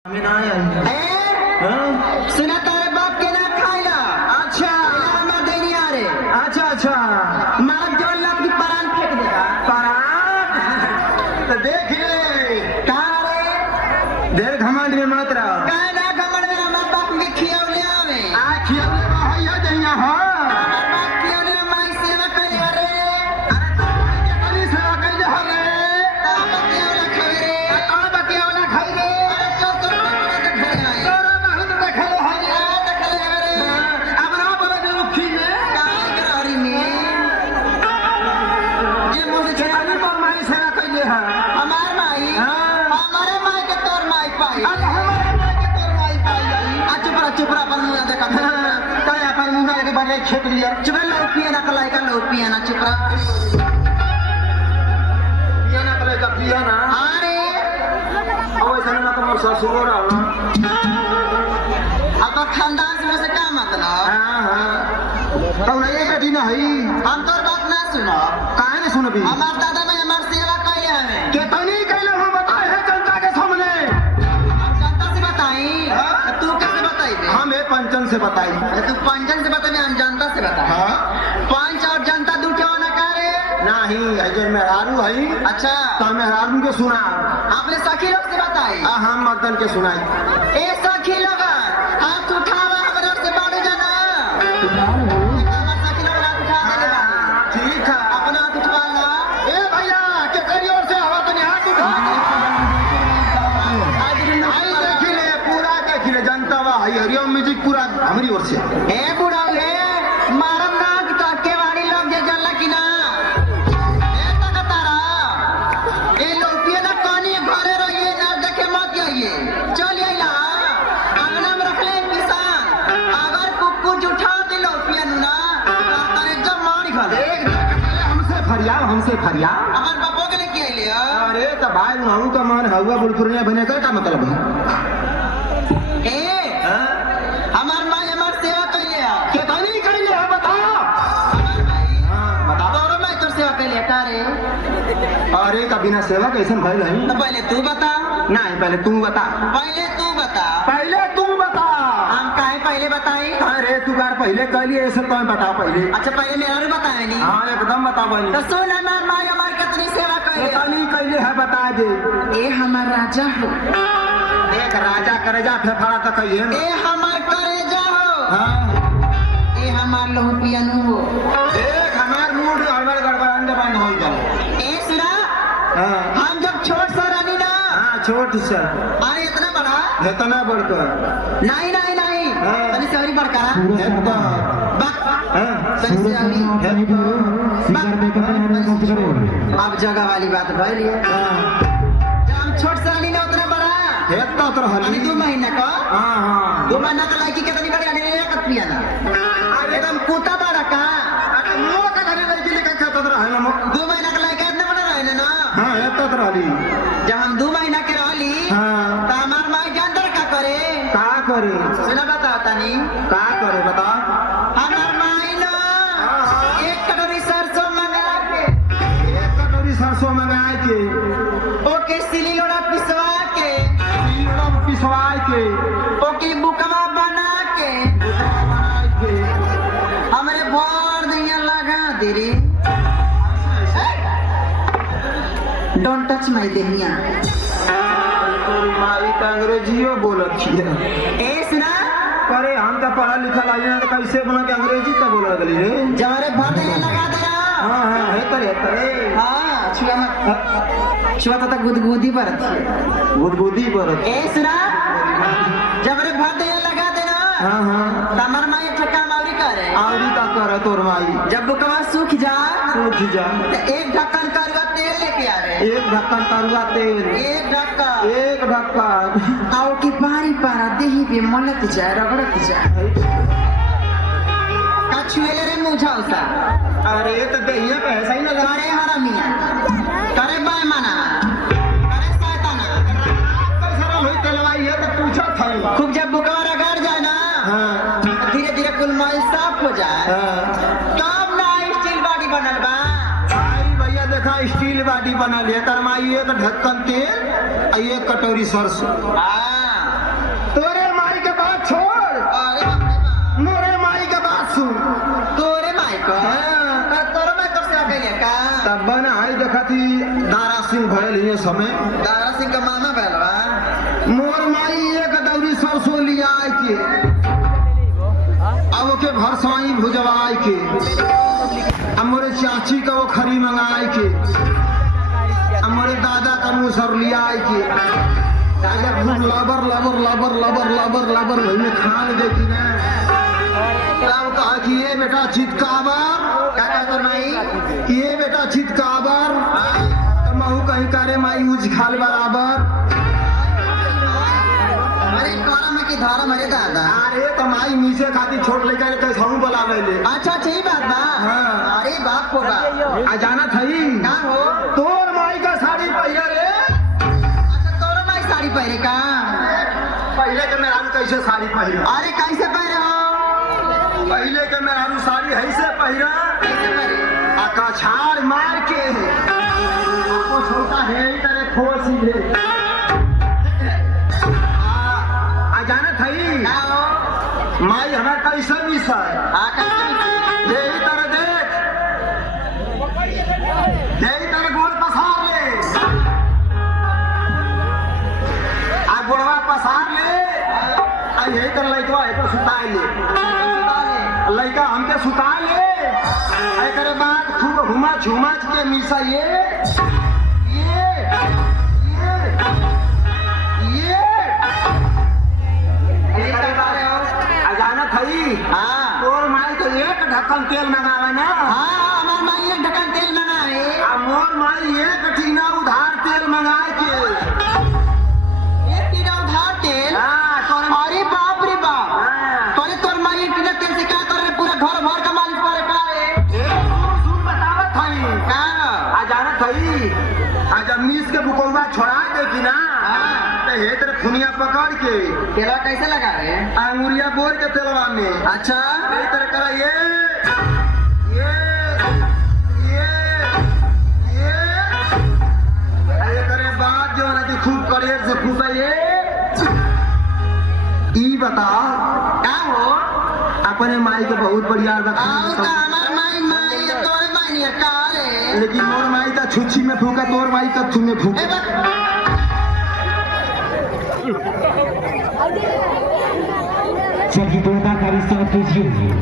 सुना तारे बाप के ना खाइला। अच्छा हमार देनी आ रे। अच्छा अच्छा मार जो लग भी परान फेंक देगा। परान तो देख ले कहाँ रे? देर घमंड में मत रहो। कहाँ ना घमंड में हमार बाप के खियौले आवे। आ खियौले भैया जइया हो। हमार बाप खियौले माई सेवा करे रे। अरे तो भाई के कली सेवा कइले हो रे। बतियावला खावे रे। का बतियावला खाई रे। अरे चल तो देखे आए। तोरा बहुत देखले हो रे। देखले रे। अब ना बोले जो लुखी में कहाँ गरारी में? जे मोसे छे अभी तो माई सेवा कइले है। हमार माई। हाँ। हमारे माई के तोर माई पाई। अरे हमारे माई के तोर माई पाई जाई। चुप रहा अपन मुंह देखा। काय अपन मुंह के बारे खेत लिया। चुप रहा लो पियाना कलाई का लो पियाना चुप रहा। पिया ना करे का पिया ना। अरे अब ऐसा ना तो मोर ससुर रहो ना। अब खानदान से क्या मतलब? हां हां तो ये बेटी ना है। हम तोर बात ना सुनो। काहे ने सुनबी। हमार दादा में हमार सेवा कइले हमें। केतनी कइले हो बताए है जनता के सामने। हम जनता से बताई। हाँ? तू कैसे बताई बे? हम ए पंचन से बताई। तू पंचन से बताई हम जनता से बताई। हां पंच और जनता दूठे होना का रे? नहीं अजर मेहरारू है। अच्छा तो मेहरारू के सुना। आपने सखी लोग से बताई। हम मर्दन के सुनाई। ए सखी लोग हाथ उठावा हमरा से बाड़ू जाना। हमार सखी लोग हाथ उठा देले बानी। ठीक है अपना हाथ उठवा ला। ए भैया के करी ओर से हवा तनी हाथ उठा। आई देखिले पूरा देखिले जनता वा हरिओम म्यूजिक पूरा हमारी ओर से। ए बुढ़ाले मारम ना तो के वाड़ी लोग जे जल्ला कि ना। ए तकतारा ए लोपिया ना कानी घरे रहिए ना देखे मत जाइए। चल आइला अंगना में रख ले किसान। अगर कुकुर उठा दे लोपिया ना तारे जब मारी खा ले। हमसे फरिया हमार बापो के लेके आइले। अरे तो भाई हूँ तो मान हवा बुलपुरिया बने का मतलब है। ए हमार माई हमार सेवा कइले आ। केतनी कइले है बताओ। हमार माई बता दो। तोरो माई तोर सेवा कइले का रे? अरे का बिना सेवा कैसन भइल है। तो पहले तू बता। नहीं पहले तू बता। पहले तू बता। पहले तू बता। हम काहे पहले बताई? अरे तू बार पहले कह ऐसे तो बता पहले। अच्छा पहले मेरा बताए नहीं। हाँ एकदम बता पहले। तो सुन हमार माई हमार कितनी सेवा कइले। केतनी कइले है बता दे। ए हमार राजा हो। एक राजा करेजा फेफड़ा तक कहिए ना। ए हमार करेजा हो। हाँ ए हमार लहू पियनु हो। एक हमार मूड हमार गड़बड़ांडे बंद हो जाए। ए सुना हाँ हम जब छोट सा रानी ना। हाँ छोट सा अरे इतना बड़ा इतना बढ़कर नहीं नहीं नहीं। हाँ। तनी सॉरी बड़का एकदम बक हाँ तनी से अभी एकदम अब जगह वाली बात भइल है। हाँ जब हम छोट सा रानी ना उतना बड़ा इतना तो अभी हली 2 महीना का। हाँ हाँ 2 महीना का लड़की कितनी बड़ी अड़ी रे कत पियाना। एकदम कुत्ता बड़ा का। अरे मुंह का घरे लड़की लेकर खाता तो रहना मो 2 महीना का लड़का इतना बड़ा रहने ना। हाँ इतना तो हली जब हम 2 महीना के रहली हाँ तो हमार माई जानतर का करे। का करे सुना बता तानी। का करे बता। हमार माई ना हाँ। 1 कटोरी सरसों मंगा के एक कटोरी सरसों मंगा के ओके सिली लोड़ा पिसवा के सीरम पिसवाए के ओके बुकवा बना के बनाए के हमरे भर दिया लगा दे रे। डोंट टच माय देहिया। तोरी माई तो अंग्रेजियो बोलत छिए। ए सुना अरे हम तो पढ़ा लिखा लाइन तो कैसे बोला कि अंग्रेजी तो बोला गली रे। जवरे भर दिया लगा दे। हाँ हाँ है तरे हाँ छुआ तो गुदगुदी बरत है। बुदबुदी पर ए सुना जबरे भर दिया लगा देना। हाँ हाँ तमर माई ठक्का मारी करे। आवरी का कर तोर माई जब बुकवा सूख जा सूख जा तो 1 ढक्कन करुआ तेल लेके आ रे। एक ढक्कन तरुआ तेल 1 ढक्कन एक ढक्कन आओ की पारी पारा देही पे मलत जाए रगड़त जाए। का छुएले रे मुझाओ सा। अरे तो दहिया पे ऐसा ही लगा। करे हरामिया करे बेईमाना करे शैताना। कैसा होई तेलवाई है तो पूछा था। खूब जब बुकवा रगड़ जाए ना हाँ धीरे धीरे कुल माल साफ हो जाए। हाँ तब ना स्टील बॉडी बनल बा। आई भैया देखा स्टील बाटी बना लिया करमाई एक ढक्कन तेल और 1 कटोरी सरसों। हाँ ये समय दारा सिंह का मामा बैलवा मोर माई एक दौरी सरसों लिया आय के अब ओके भरसवाई भुजवाई के अब मोरे चाची का वो खरी मंगाई के अब मोरे दादा का मुसर लिया आय के दादा खूब लबर लबर लबर लबर लबर लबर वही में खान देखी ना तब कहा कि ये बेटा चितकाबर काका तो नहीं ये बेटा चितकाबर महू कहीं करे माई उज खाल बराबर अरे कौन में की धारा मरे दादा अरे तो माई नीचे खाती छोट लेकर कैसे हूँ बुलावे ले अच्छा सही बात बा हाँ। अरे बाप को बा आ जाना थई का हो तोर माई का साड़ी पहिरा रे अच्छा तोरा माई साड़ी पहने का पहले के मेहरारू कैसे साड़ी पहिरा अरे कैसे पहने हो पहले के मेहरारू साड़ी ऐसे पहिरा कैसे पहने आ कछाड़ मार के आपको छोटा है ही तरह खोल सीधे आ जाना थई का हो माई हमार कैसे मिसा कैसे यही तरह देख यही तरह गोड़ पसार ले आ गोड़वा पसार ले आ यही तरह लइकवा है तो सुता ले लइका हमके सुता ले एकरे बाद खूब घुमा झुमा के मिसा ये एकरे बाद अजाना थई हाँ तोर माई तो एक ढक्कन तेल मंगावे ना हाँ हमार माई एक ढक्कन तेल मंगाए आ मोर माई एक टीना उधार तेल मंगाए के एक टीना उधार तेल हाँ, तोर अरे बाप रे बाप हाँ। तोरे तोर माई एक टीना तेल से क्या कर रहे पूरा घर भर का मालिक पड़े पाए सुन बतावत थई का आ जाना थई आ जब मीस के बुकौवा छोड़ा दे कि ना हाँ। तो हे तेरे खुनिया पकड़ के तेलवा कैसे लगा रे अंगुरिया बोर के तेलवा में अच्छा यही तरह करा ये करे बाद जो ना कि खूब करेर से फूका ये ई बता का हो अपने माई के बहुत बढ़िया और का हमार माई माई ये तोरे माई नहीं का रे लेकिन मोर माई का छुच्छी में फूका तोर माई का छू में ए फूका बा Servidor da Carícia Fugiu.